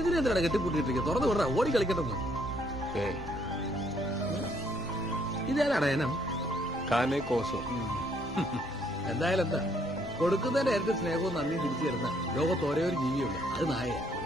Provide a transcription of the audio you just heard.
ഇതിനെന്താണ് കെട്ടിപ്പൂട്ടിട്ടിരിക്കുക? തുറന്നു വിടറ, ഓടി കളിക്കട്ടെന്ന്. ഇതേതാടാ ഇനം? എന്തായാലും എന്താ, കൊടുക്കുന്നതിന്റെ ഇരട്ടി സ്നേഹവും നന്ദിയും തിരിച്ചു തരുന്ന ലോകത്ത് ഒരേ ഒരു ജീവിയുള്ളൂ, അത് നായയാണ്.